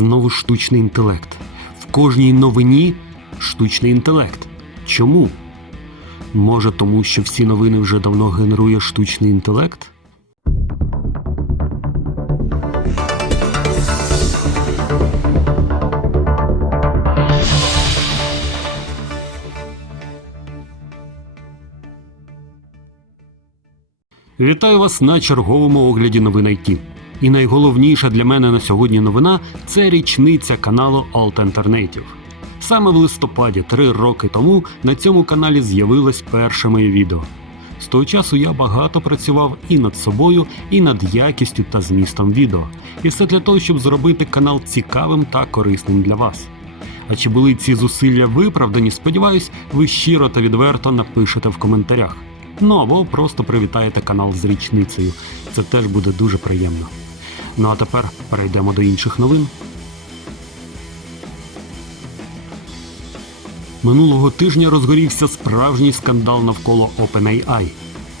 Знову штучний інтелект. В кожній новині штучний інтелект. Чому? Може, тому що всі новини вже давно генерує штучний інтелект? Вітаю вас на черговому огляді новин IT. І найголовніша для мене на сьогодні новина це річниця каналу Alt Alternative. Саме в листопаді, три роки тому, на цьому каналі з'явилось перше моє відео. З того часу я багато працював і над собою, і над якістю та змістом відео. І все для того, щоб зробити канал цікавим та корисним для вас. А чи були ці зусилля виправдані, сподіваюсь, ви щиро та відверто напишете в коментарях. Ну або просто привітаєте канал з річницею. Це теж буде дуже приємно. Ну а тепер перейдемо до інших новин. Минулого тижня розгорівся справжній скандал навколо OpenAI.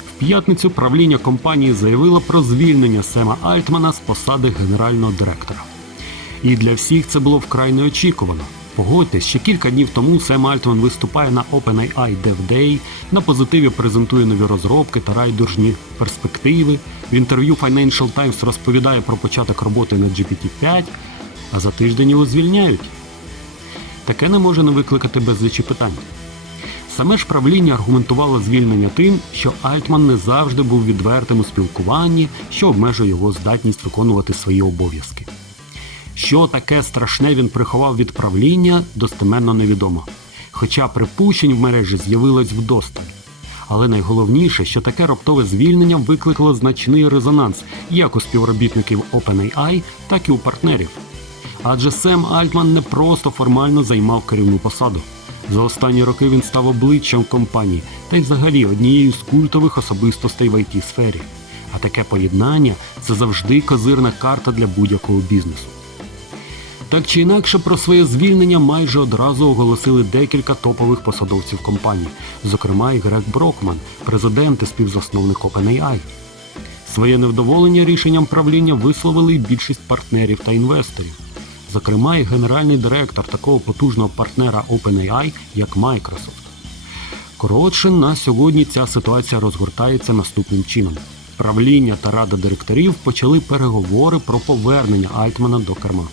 В п'ятницю правління компанії заявило про звільнення Сема Альтмана з посади генерального директора. І для всіх це було вкрай неочікувано. Погодьтесь, ще кілька днів тому Сем Альтман виступає на OpenAI Dev Day, на позитиві презентує нові розробки та райдужні перспективи. В інтерв'ю Financial Times розповідає про початок роботи над GPT-5, а за тиждень його звільняють. Таке не може не викликати безлічі питань. Саме ж правління аргументувало звільнення тим, що Альтман не завжди був відвертим у спілкуванні, що обмежує його здатність виконувати свої обов'язки. Що таке страшне він приховав від правління, достеменно невідомо. Хоча припущень в мережі з'явилось вдосталь. Але найголовніше, що таке раптове звільнення викликало значний резонанс як у співробітників OpenAI, так і у партнерів. Адже Сем Альтман не просто формально займав керівну посаду. За останні роки він став обличчям компанії та й взагалі однією з культових особистостей в it сфері. А таке поєднання це завжди козирна карта для будь-якого бізнесу. Так чи інакше про своє звільнення майже одразу оголосили декілька топових посадовців компанії, зокрема і Грег Брокман, президент і співзасновник OpenAI. Своє невдоволення рішенням правління висловили й більшість партнерів та інвесторів, зокрема і генеральний директор такого потужного партнера OpenAI, як Microsoft. Коротше, на сьогодні ця ситуація розгортається наступним чином. Правління та рада директорів почали переговори про повернення Альтмана до керма.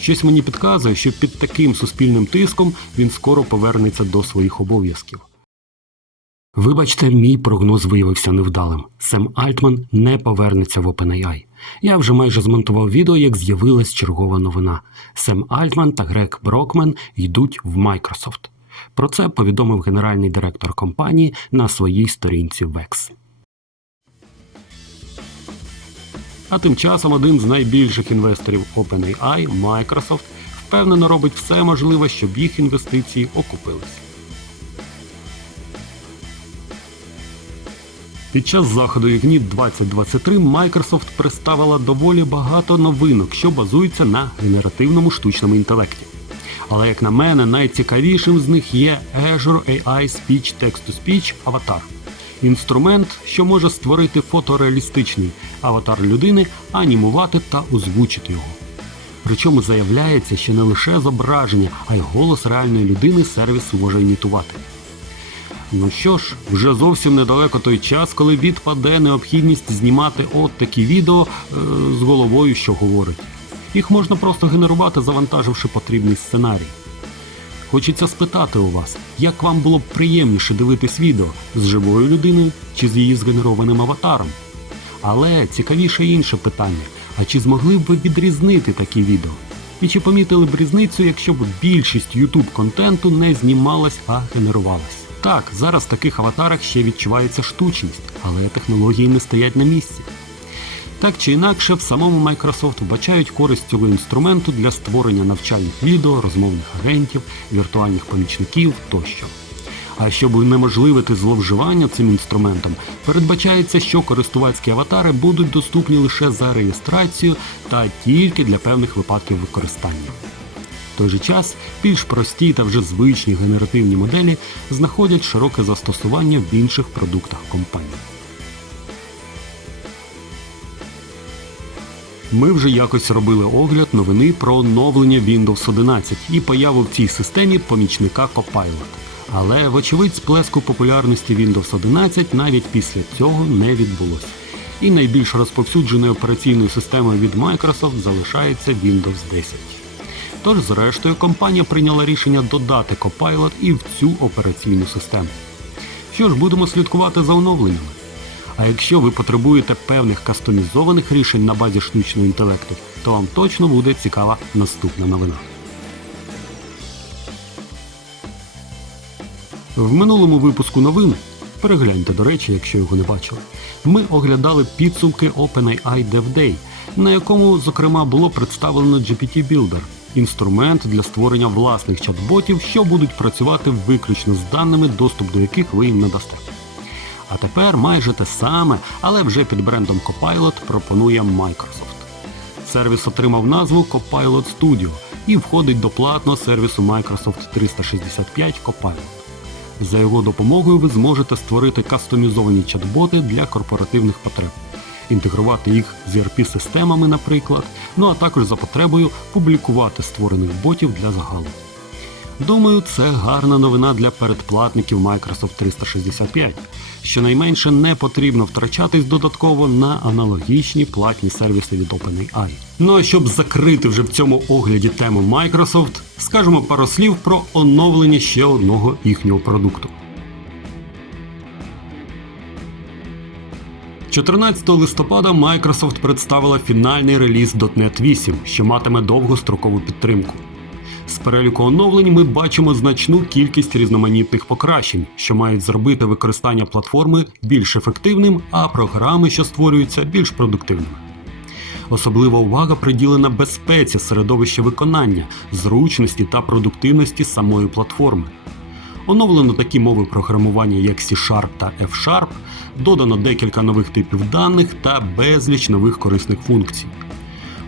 Щось мені підказує, що під таким суспільним тиском він скоро повернеться до своїх обов'язків. Вибачте, мій прогноз виявився невдалим. Сем Альтман не повернеться в OpenAI. Я вже майже змонтував відео, як з'явилась чергова новина. Сем Альтман та Грег Брокмен йдуть в Microsoft. Про це повідомив генеральний директор компанії на своїй сторінці Vex. А тим часом один з найбільших інвесторів OpenAI, Microsoft, впевнено робить все можливе, щоб їх інвестиції окупилися. Під час заходу Ignite 2023 Microsoft представила доволі багато новинок, що базуються на генеративному штучному інтелекті. Але, як на мене, найцікавішим з них є Azure AI Speech Text-to-Speech Avatar. Інструмент, що може створити фотореалістичний аватар людини, анімувати та озвучити його. Причому заявляється, що не лише зображення, а й голос реальної людини сервіс може імітувати. Ну що ж, вже зовсім недалеко той час, коли відпаде необхідність знімати от такі відео е, з головою, що говорить. Їх можна просто генерувати, завантаживши потрібний сценарій. Хочеться спитати у вас, як вам було б приємніше дивитись відео з живою людиною чи з її згенерованим аватаром? Але цікавіше інше питання: а чи змогли б ви відрізнити такі відео? І чи помітили б різницю, якщо б більшість YouTube контенту не знімалась, а генерувалась? Так, зараз в таких аватарах ще відчувається штучність, але технології не стоять на місці. Так чи інакше, в самому Microsoft вбачають користь цього інструменту для створення навчальних відео, розмовних агентів, віртуальних помічників тощо. А щоб унеможливити зловживання цим інструментом, передбачається, що користувацькі аватари будуть доступні лише за реєстрацію та тільки для певних випадків використання. В той же час більш прості та вже звичні генеративні моделі знаходять широке застосування в інших продуктах компанії. Ми вже якось робили огляд новини про оновлення Windows 11 і появу в цій системі помічника Copilot. Але, вочевидь, сплеску популярності Windows 11 навіть після цього не відбулося. І найбільш розповсюдженою операційною системою від Microsoft залишається Windows 10. Тож, зрештою, компанія прийняла рішення додати Copilot і в цю операційну систему. Що ж, будемо слідкувати за оновленнями. А якщо ви потребуєте певних кастомізованих рішень на базі штучного інтелекту, то вам точно буде цікава наступна новина. В минулому випуску новин, перегляньте, до речі, якщо його не бачили, ми оглядали підсумки OpenAI Dev на якому, зокрема, було представлено GPT Builder – інструмент для створення власних чат-ботів, що будуть працювати виключно з даними, доступ до яких ви їм надасте. А тепер майже те саме, але вже під брендом Copilot пропонує Microsoft. Сервіс отримав назву Copilot Studio і входить до платного сервісу Microsoft 365 Copilot. За його допомогою ви зможете створити кастомізовані чат-боти для корпоративних потреб, інтегрувати їх з ERP-системами, наприклад, ну а також за потребою публікувати створених ботів для загалу. Думаю, це гарна новина для передплатників Microsoft 365. Щонайменше не потрібно втрачатись додатково на аналогічні платні сервіси від OpenAI. Ну а щоб закрити вже в цьому огляді тему Microsoft, скажемо пару слів про оновлення ще одного їхнього продукту. 14 листопада Microsoft представила фінальний реліз .NET 8, що матиме довгострокову підтримку. Переліку оновлень ми бачимо значну кількість різноманітних покращень, що мають зробити використання платформи більш ефективним, а програми, що створюються, більш продуктивними. Особлива увага приділена безпеці середовища виконання, зручності та продуктивності самої платформи. Оновлено такі мови програмування, як C-Sharp та F-Sharp, додано декілька нових типів даних та безліч нових корисних функцій.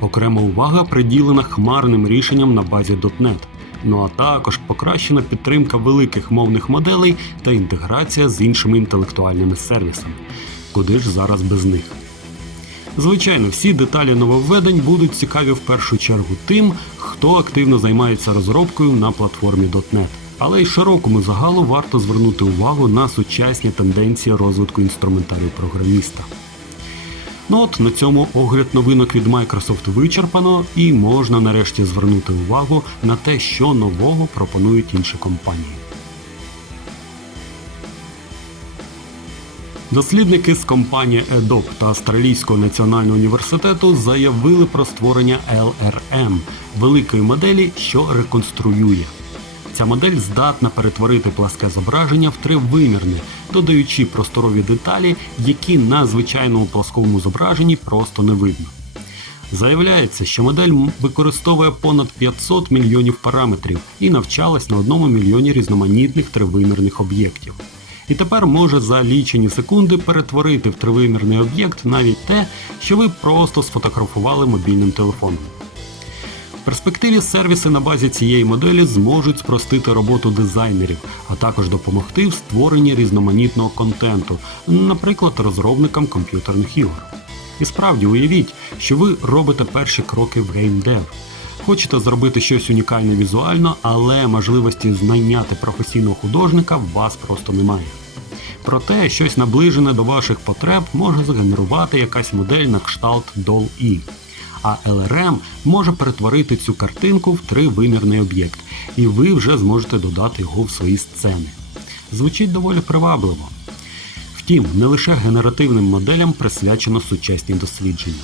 Окрема увага приділена хмарним рішенням на базі .NET, ну а також покращена підтримка великих мовних моделей та інтеграція з іншими інтелектуальними сервісами. Куди ж зараз без них? Звичайно, всі деталі нововведень будуть цікаві в першу чергу тим, хто активно займається розробкою на платформі .NET. Але й широкому загалу варто звернути увагу на сучасні тенденції розвитку інструментарію програміста. Ну от на цьому огляд новинок від Microsoft вичерпано, і можна нарешті звернути увагу на те, що нового пропонують інші компанії. Дослідники з компанії EDOP та Австралійського національного університету заявили про створення LRM великої моделі, що реконструює. Ця модель здатна перетворити пласке зображення в тривимірне, додаючи просторові деталі, які на звичайному пласковому зображенні просто не видно. Заявляється, що модель використовує понад 500 мільйонів параметрів і навчалась на одному мільйоні різноманітних тривимірних об'єктів. І тепер може за лічені секунди перетворити в тривимірний об'єкт навіть те, що ви просто сфотографували мобільним телефоном. Перспективі сервіси на базі цієї моделі зможуть спростити роботу дизайнерів, а також допомогти в створенні різноманітного контенту, наприклад, розробникам комп'ютерних ігор. І справді уявіть, що ви робите перші кроки в геймдев. Хочете зробити щось унікальне візуально, але можливості знайняти професійного художника в вас просто немає. Проте щось наближене до ваших потреб може згенерувати якась модель на кшталт DALL-E. А LRM може перетворити цю картинку в тривимірний об'єкт, і ви вже зможете додати його в свої сцени. Звучить доволі привабливо. Втім, не лише генеративним моделям присвячено сучасні дослідження.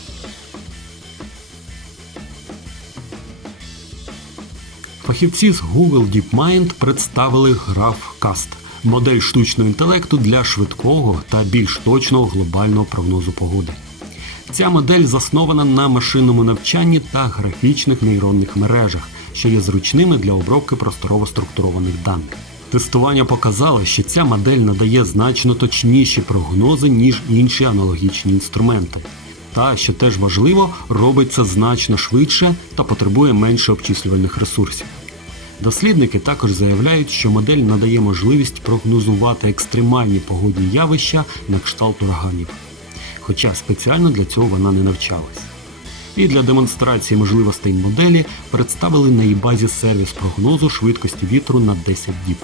Фахівці з Google DeepMind представили GraphCast – модель штучного інтелекту для швидкого та більш точного глобального прогнозу погоди. Ця модель заснована на машинному навчанні та графічних нейронних мережах, що є зручними для обробки просторово структурованих даних. Тестування показало, що ця модель надає значно точніші прогнози, ніж інші аналогічні інструменти. Та, що теж важливо, робить це значно швидше та потребує менше обчислювальних ресурсів. Дослідники також заявляють, що модель надає можливість прогнозувати екстремальні погодні явища на кшталт ураганів, хоча спеціально для цього вона не навчалась. І для демонстрації можливостей моделі представили на її базі сервіс прогнозу швидкості вітру на 10 діб.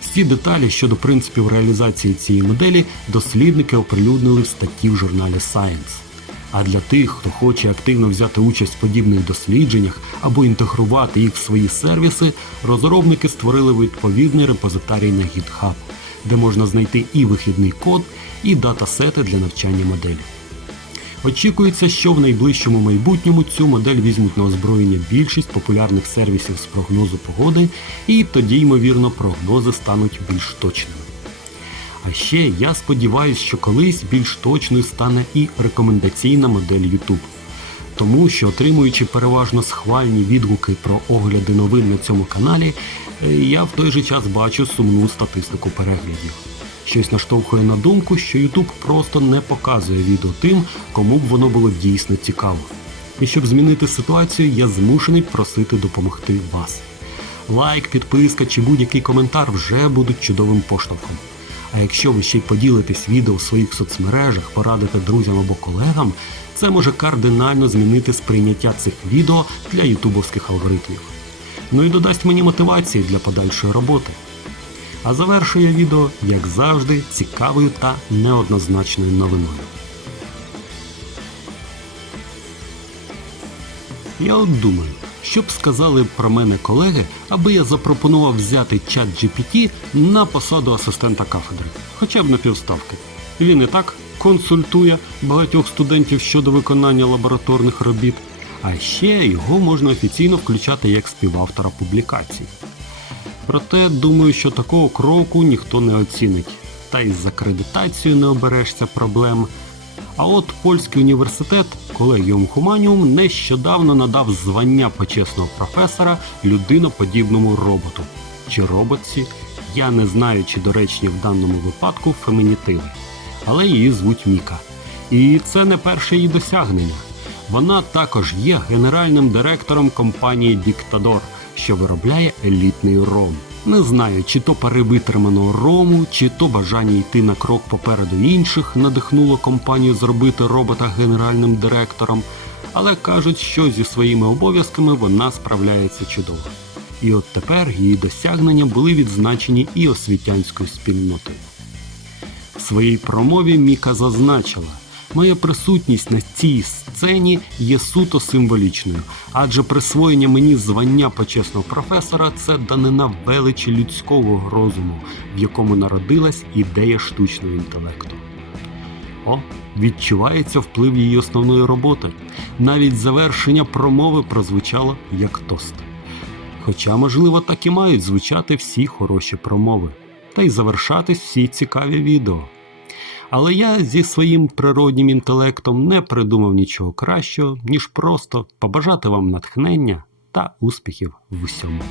Всі деталі щодо принципів реалізації цієї моделі дослідники оприлюднили в статті в журналі Science. А для тих, хто хоче активно взяти участь в подібних дослідженнях або інтегрувати їх в свої сервіси, розробники створили відповідний репозитарій на GitHub, де можна знайти і вихідний код, і датасети для навчання моделі. Очікується, що в найближчому майбутньому цю модель візьмуть на озброєння більшість популярних сервісів з прогнозу погоди, і тоді, ймовірно, прогнози стануть більш точними. А ще я сподіваюся, що колись більш точною стане і рекомендаційна модель YouTube. Тому що, отримуючи переважно схвальні відгуки про огляди новин на цьому каналі, я в той же час бачу сумну статистику переглядів. Щось наштовхує на думку, що YouTube просто не показує відео тим, кому б воно було дійсно цікаво. І щоб змінити ситуацію, я змушений просити допомогти вас. Лайк, підписка чи будь-який коментар вже будуть чудовим поштовхом. А якщо ви ще й поділитесь відео в своїх соцмережах, порадите друзям або колегам, це може кардинально змінити сприйняття цих відео для ютубовських алгоритмів. Ну і додасть мені мотивації для подальшої роботи. А завершує відео, як завжди, цікавою та неоднозначною новиною. Я от думаю, що б сказали про мене колеги, аби я запропонував взяти чат GPT на посаду асистента кафедри, хоча б на півставки. Він і так консультує багатьох студентів щодо виконання лабораторних робіт, а ще його можна офіційно включати як співавтора публікацій. Проте думаю, що такого кроку ніхто не оцінить, та й з акредитацією не оберешся проблем. А от польський університет Колегіум Хуманіум нещодавно надав звання почесного професора людиноподібному роботу чи роботці. Я не знаю, чи доречні в даному випадку фемінітиви, але її звуть Міка. І це не перше її досягнення. Вона також є генеральним директором компанії Діктадор, що виробляє елітний ром. Не знаю, чи то пари витриманого рому, чи то бажання йти на крок попереду інших надихнуло компанію зробити робота генеральним директором, але кажуть, що зі своїми обов'язками вона справляється чудово. І от тепер її досягнення були відзначені і освітянською спільнотою. В своїй промові Міка зазначила, моя присутність на цій сцені є суто символічною, адже присвоєння мені звання почесного професора це данина величі людського розуму, в якому народилась ідея штучного інтелекту. О, відчувається вплив її основної роботи. Навіть завершення промови прозвучало як тост. Хоча, можливо, так і мають звучати всі хороші промови, та й завершатись всі цікаві відео. Але я зі своїм природнім інтелектом не придумав нічого кращого, ніж просто побажати вам натхнення та успіхів в усьому.